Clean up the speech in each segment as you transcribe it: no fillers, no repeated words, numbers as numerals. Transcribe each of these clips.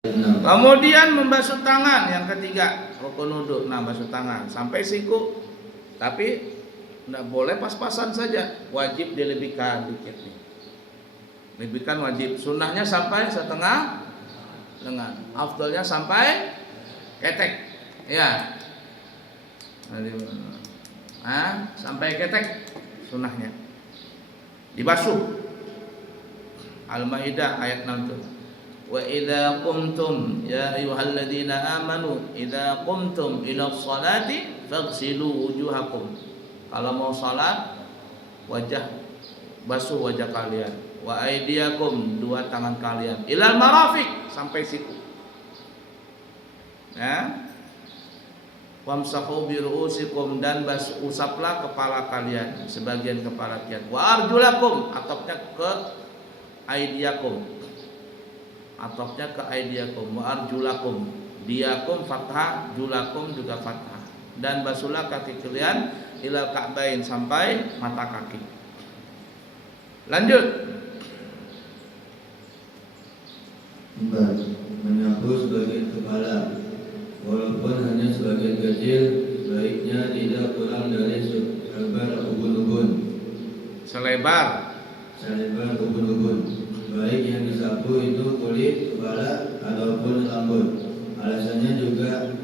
Kemudian membasuh tangan yang ketiga, rukun wudu. Nah, basuh tangan sampai siku. Tapi tidak boleh pas-pasan saja, wajib dilebihkan dikit nih. Lebihkan wajib. Sunnahnya sampai setengah lengan. Afdalnya sampai ketek. Ya. Sampai ketek sunnahnya. Dibasuh. Al-Maidah ayat 6. Wa idza qumtum ya ayyuhalladzina amanu idza qumtum ila sholati faghsilu wujuhakum. Kalau mau salat basuh wajah kalian, wa aydiyakum dua tangan kalian, ilal marafiq sampai siku. Ya. Wamsahu bi ru'usikum dan usaplah kepala kalian, sebagian kepala kalian. Wa arjulakum atopnya ke aydiyakum. Atopnya ke aydiyakum wa arjulakum. Diyakum fathah, julakum juga fathah. Dan basuhlah kaki kalian ilal ka'bain sampai mata kaki. Lanjut. Menyapu sebagian kepala walaupun hanya sebagian kecil, baiknya tidak kurang dari selebar ubun-ubun. Selebar ubun-ubun. Baik yang disapu itu kulit kepala ataupun rambut. Alasannya juga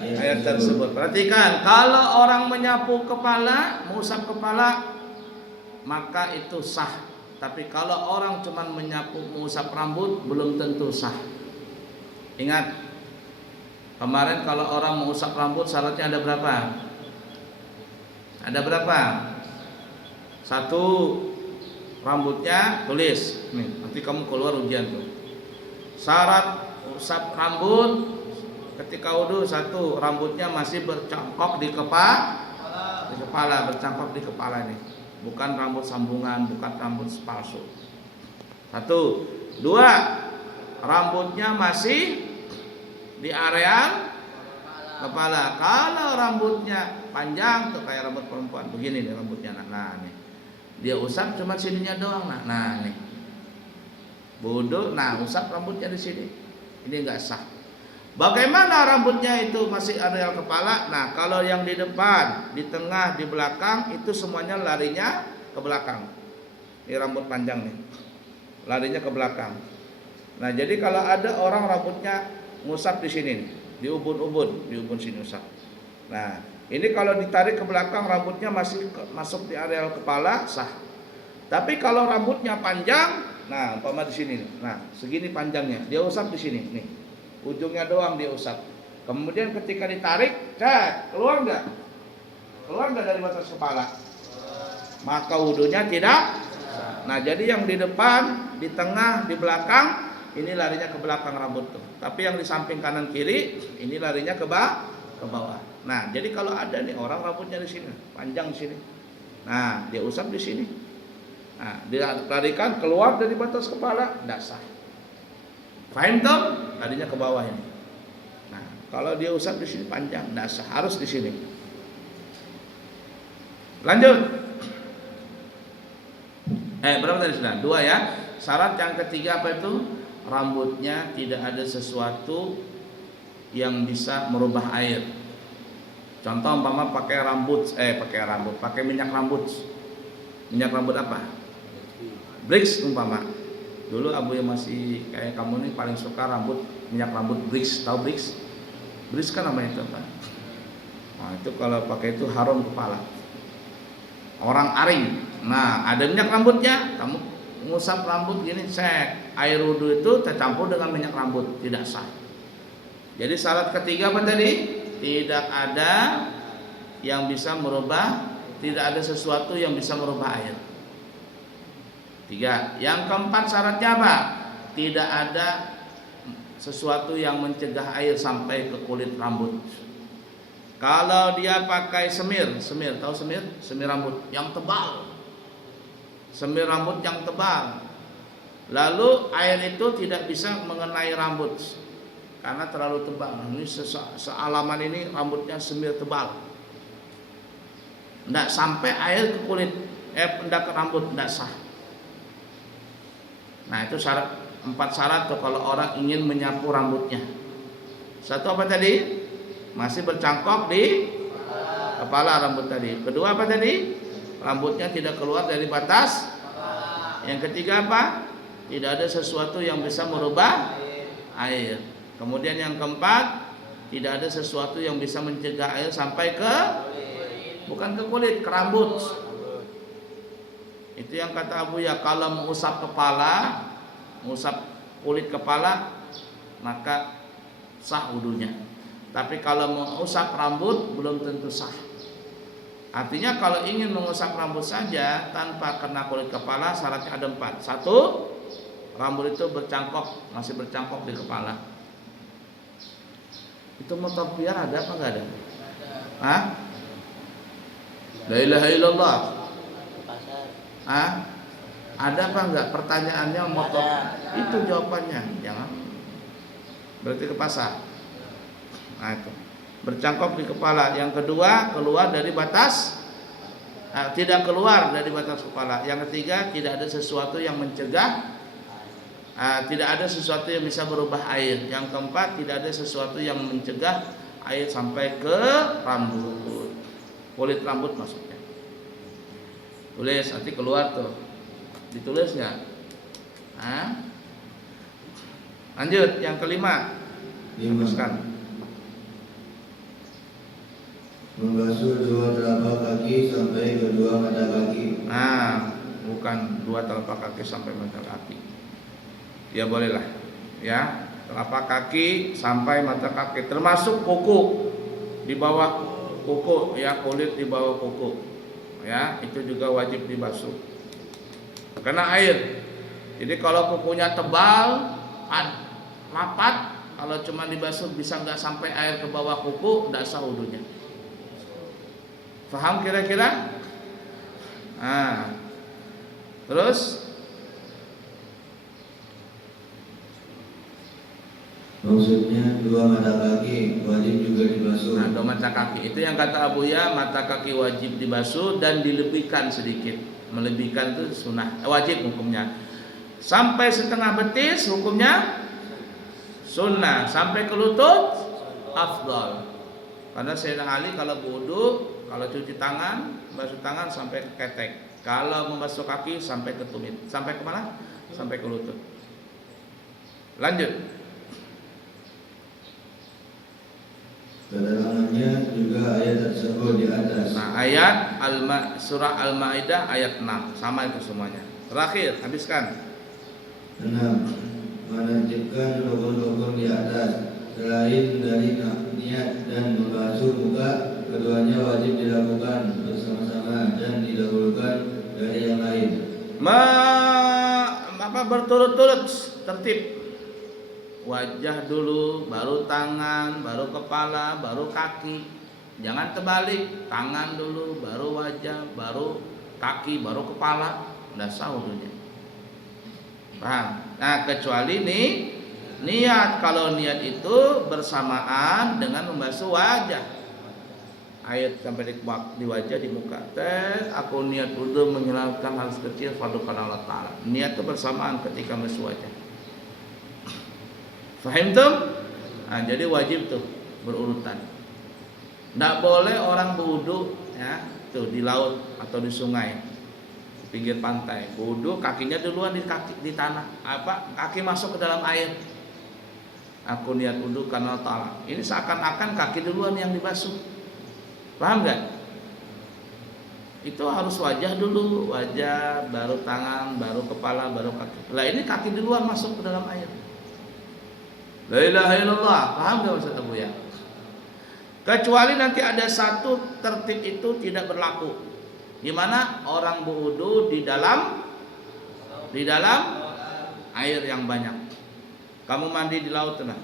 ayat tersebut. Perhatikan, kalau orang menyapu kepala, mengusap kepala, maka itu sah. Tapi kalau orang cuma menyapu, mengusap rambut, belum tentu sah. Ingat, kemarin kalau orang mengusap rambut syaratnya ada berapa? Ada berapa? Satu, rambutnya tulis. Nih, nanti kamu keluar ujian tuh. Syarat usap rambut ketika wudu, satu, rambutnya masih bercongkok di kepala, bercongkok di kepala nih. Bukan rambut sambungan, bukan rambut palsu. Satu, dua, rambutnya masih di area kepala. Kalau rambutnya panjang tuh kayak rambut perempuan, begini nih rambutnya. Nah nih, dia usap cuma sininya doang. Nah nih, wudu, nah usap rambutnya di sini. Ini enggak sah. Bagaimana rambutnya itu masih areal kepala? Nah, kalau yang di depan, di tengah, di belakang itu semuanya larinya ke belakang. Ini rambut panjang nih, larinya ke belakang. Nah, jadi kalau ada orang rambutnya ngusap di sini, di ubun sini usap. Nah, ini kalau ditarik ke belakang rambutnya masih masuk di areal kepala, sah. Tapi kalau rambutnya panjang, nah umpama di sini, nah segini panjangnya, dia usap di sini, nih ujungnya doang dia usap. Kemudian ketika ditarik, cek keluar nggak dari batas kepala, maka wudunya tidak. Nah jadi yang di depan, di tengah, di belakang, ini larinya ke belakang rambut tuh. Tapi yang di samping kanan kiri, ini larinya ke bawah. Nah jadi kalau ada nih orang rambutnya di sini, panjang di sini, nah dia usap di sini. Nah, dilarikan keluar dari batas kepala, tidak sah. Fahim toh? Larinya ke bawah ini. Nah, kalau dia usap di sini panjang, tidak sah, harus di sini. Lanjut. Berapa tadi sudah? 2 ya. Syarat yang ketiga apa itu? Rambutnya tidak ada sesuatu yang bisa merubah air. Contoh umpama pakai minyak rambut. Minyak rambut apa? Brix umpama. Dulu abu yang masih kayak kamu nih paling suka minyak rambut Brix. Tahu Brix? Brix kan namanya itu apa? Nah itu kalau pakai itu harum kepala. Orang aring. Nah ada minyak rambutnya, kamu ngusap rambut gini, air wudu itu tercampur dengan minyak rambut, tidak sah. Jadi syarat ketiga apa tadi? Tidak ada yang bisa merubah, tidak ada sesuatu yang bisa merubah air. 3. Yang keempat syaratnya apa? Tidak ada sesuatu yang mencegah air sampai ke kulit rambut. Kalau dia pakai semir, tahu semir? Semir rambut yang tebal. Semir rambut yang tebal. Lalu air itu tidak bisa mengenai rambut karena terlalu tebal. Ini sealaman ini rambutnya semir tebal. Tidak sampai air ke kulit, tidak ke rambut, tidak sah. Nah itu syarat 4 syarat tuh kalau orang ingin menyapu rambutnya. Satu apa tadi? Masih bercangkok di kepala rambut tadi. Kedua apa tadi? Rambutnya tidak keluar dari batas. Yang ketiga apa? Tidak ada sesuatu yang bisa merubah air. Kemudian yang keempat, tidak ada sesuatu yang bisa mencegah air sampai ke, bukan ke kulit, ke rambut. Itu yang kata Abu ya, kalau mengusap kepala, mengusap kulit kepala, maka sah wudunya. Tapi kalau mengusap rambut belum tentu sah. Artinya kalau ingin mengusap rambut saja tanpa kena kulit kepala, syaratnya ada 4. Satu, rambut itu bercangkok, masih bercangkok di kepala. Itu motor biar ada apa enggak ada? Hah? La ilaha illallah. Hah? Ada apa enggak? Pertanyaannya motor. Itu jawabannya. Jangan. Berarti ke pasar. Nah itu. Bercangkok di kepala. Yang kedua, keluar dari batas. Tidak keluar dari batas kepala. Yang ketiga, tidak ada sesuatu yang mencegah. Tidak ada sesuatu yang bisa berubah air. Yang keempat, tidak ada sesuatu yang mencegah air sampai ke rambut, kulit rambut maksudnya. Tulis, nanti keluar tuh. Ditulis nggak? Lanjut, yang kelima. Teruskan. Membasuh 2 telapak kaki sampai kedua mata kaki. Bukan 2 telapak kaki sampai mata kaki. Ya bolehlah, ya, telapak kaki sampai mata kaki, termasuk kuku di bawah kuku, ya, kulit di bawah kuku, ya, itu juga wajib dibasuh. Kena air. Jadi kalau kukunya tebal, rapat, kalau cuma dibasuh bisa nggak sampai air ke bawah kuku, nggak sah wudunya. Paham kira-kira? Terus? Maksudnya 2 mata kaki wajib juga dibasuh. 2 mata kaki itu yang kata Abu ya, mata kaki wajib dibasuh dan dilebihkan sedikit. Melebihkan itu sunnah, wajib hukumnya. Sampai setengah betis hukumnya sunnah. Sampai ke lutut afdal. Karena Sayyidina Ali kalau wudu, kalau cuci tangan, basuh tangan sampai ke ketek. Kalau membasuh kaki sampai ke tumit. Sampai ke mana? Sampai ke lutut. Lanjut. Keterangannya juga ayat tersebut di atas. Ayat surah Al-Maidah ayat 6. Sama itu semuanya. Terakhir, habiskan. 6. Menantikan rukun-rukun di atas. Selain dari niat dan membasuh muka, keduanya wajib dilakukan bersama-sama dan didahulukan dari yang lain. Berturut-turut tertib. Wajah dulu, baru tangan, baru kepala, baru kaki. Jangan terbalik, tangan dulu, baru wajah, baru kaki, baru kepala. Nggak sah wudunya. Paham? Nah, kecuali nih niat. Kalau niat itu bersamaan dengan membasuh wajah. Ayat sampai di wajah, di muka. Aku niat wudu menyelamatkan hal kecil fardu kana Allah Ta'ala. Niat itu bersamaan ketika membasuh wajah. Fahim tuh? Jadi wajib tuh berurutan. Nggak boleh orang berwudu ya, tuh di laut atau di sungai, pinggir pantai. Wudu kakinya duluan di tanah. Kaki masuk ke dalam air. Aku niat wudu karena Allah Ta'ala. Ini seakan-akan kaki duluan yang dibasuh. Paham nggak? Itu harus wajah dulu, wajah, baru tangan, baru kepala, baru kaki. Lah ini kaki duluan masuk ke dalam air. La ilaha illallah. Paham gak maksud Abu ya? Kecuali nanti ada satu tertib itu tidak berlaku. Gimana? Orang berwudu di dalam air yang banyak. Kamu mandi di laut tenang.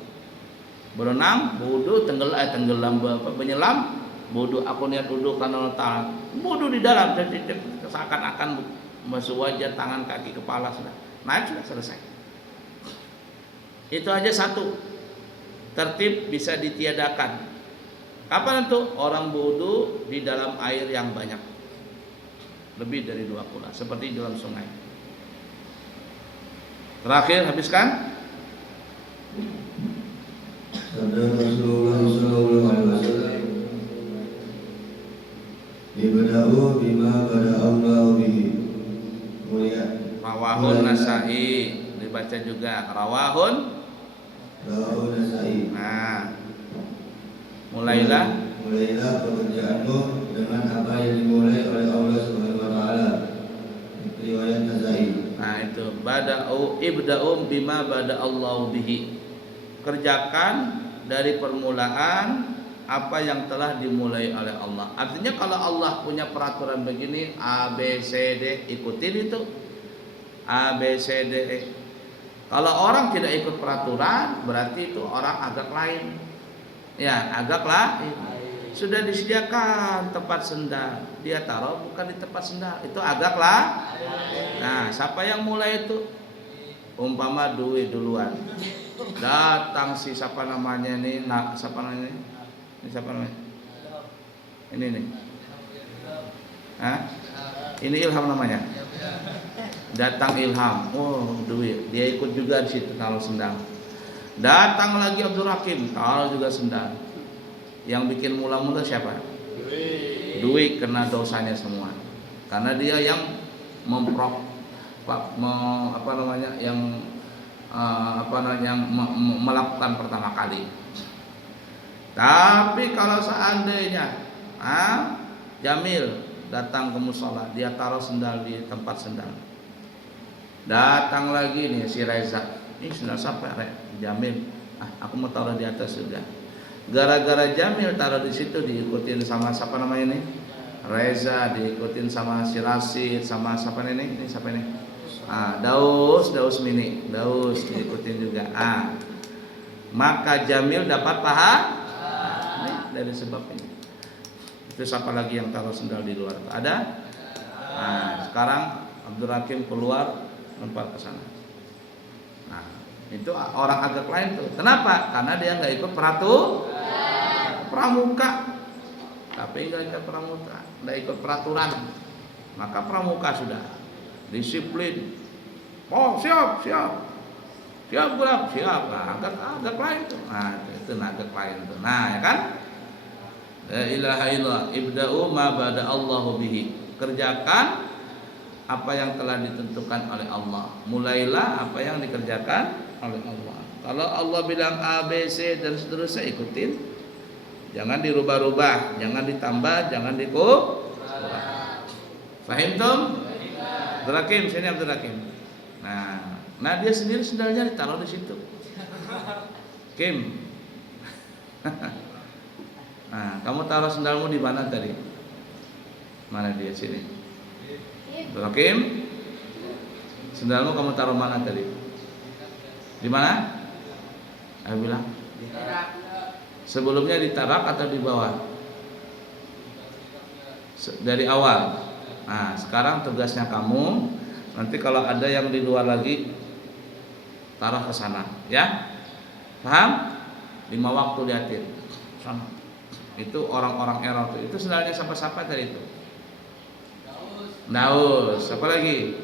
Berenang, berwudu, tenggelam menyelam, wudu. Aku niat wudu karena Allah Ta'ala. Wudu di dalam, seakan-akan basuh wajah, tangan, kaki, kepala sudah. Naik sudah selesai. Itu aja satu tertib bisa ditiadakan. Kapan itu? Orang wudu di dalam air yang banyak, lebih dari 2 kula, seperti di dalam sungai. Terakhir habiskan. Sabda Rasulullah sallallahu alaihi wasallam, "Ibda'u bima bada Allah bihi." Mulia. Rawahun Nasai, dibaca juga rawahun Nasai. Nah, mulailah pekerjaanmu dengan apa yang dimulai oleh Allah Subhanahu wa taala. Riwayat Nasai. Nah itu ibda'u bima bada Allah bihi. Kerjakan dari permulaan apa yang telah dimulai oleh Allah. Artinya kalau Allah punya peraturan begini A B C D, ikutin itu A B C D E. Kalau orang tidak ikut peraturan, berarti itu orang agak lain. Ya, agak lain. Sudah disediakan tempat sendal, dia taruh bukan di tempat sendal, itu agak lah. Nah, siapa yang mulai itu? Umpama duit duluan. Datang si siapa namanya ini, siapa namanya? Ini siapa namanya? Ini nih. Hah? Ini Ilham namanya. Datang Ilham, oh duit, dia ikut juga di situ taruh sendal. Datang lagi Abdul Hakim, taruh juga sendal. Yang bikin mula-mula siapa? Duit kena dosanya semua. Karena dia yang melakukan pertama kali. Tapi kalau seandainya Jamil datang ke musola, dia taruh sendal di tempat sendal. Datang lagi nih si Reza, ini sendal siapa? Jamil. Aku mau taruh di atas juga. Gara-gara Jamil taruh di situ, diikutin sama siapa namanya ini? Reza, diikutin sama si Rasid, sama siapa ini? Ini siapa ini? Daus Mini, Daus diikutin juga. Maka Jamil dapat pahala. Ini dari sebab ini. Itu siapa lagi yang taruh sendal di luar? Ada? Sekarang Abdul Hakim keluar lempar ke sana. Nah, itu orang agak lain tuh. Kenapa? Karena dia nggak ikut pramuka. Tapi nggak ikut pramuka, nggak ikut peraturan. Maka pramuka sudah disiplin. Oh siap gulab, siap. Nah, agak lain tuh. Nah, itu agak lain tuh. Nah, ya kan? La ilaha illallah, ibda'u ma bada Allahu bihi. Kerjakan apa yang telah ditentukan oleh Allah. Mulailah apa yang dikerjakan oleh Allah. Kalau Allah bilang A, B, C dan seterusnya, ikutin. Jangan dirubah-rubah, jangan ditambah, jangan dikurang. Fahim tum? Abdul Hakim, sini Abdul Hakim. Nah dia sendiri sendalnya ditaruh di situ. Kim. Nah, kamu taruh sendalmu di mana tadi? Mana dia sini? Abdul Hakim, sendalmu kamu taruh mana tadi? Di mana? Ayo bilang. Sebelumnya di tarak atau di bawah? Dari awal. Nah, sekarang tugasnya kamu, nanti kalau ada yang di luar lagi, taruh ke sana, ya? Paham? 5 waktu liatin. Sana. Itu orang-orang error tuh. Itu sendalnya siapa-siapa tadi itu? Daus. Siapa lagi?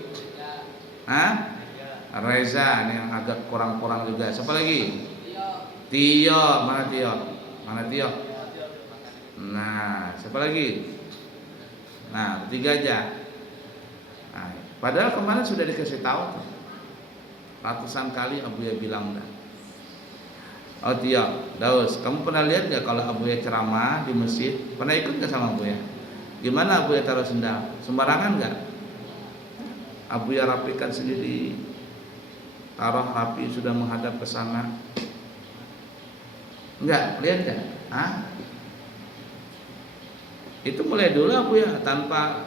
Reza, ini yang agak kurang-kurang juga. Siapa lagi? Tio. Mana Tio? Nah, siapa lagi? Nah, 3 aja. Nah, padahal kemarin sudah dikasih tahu tuh. Ratusan kali Abuya bilang dah. Oh Tio, Daus, kamu pernah lihat gak kalau Abuya ceramah di masjid? Pernah ikut gak sama Abuya? Gimana Abuya taruh sendal? Sembarangan gak? Abuya rapikan sendiri, taruh rapi, sudah menghadap ke sana. Enggak, lihat gak? Itu mulai dulu Abuya, tanpa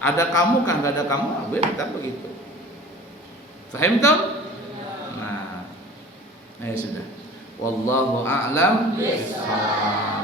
ada kamu kan, gak ada kamu, Abuya tetap begitu. Fahim tuh? Nah, ya sudah. Wallahu a'lam bishawab.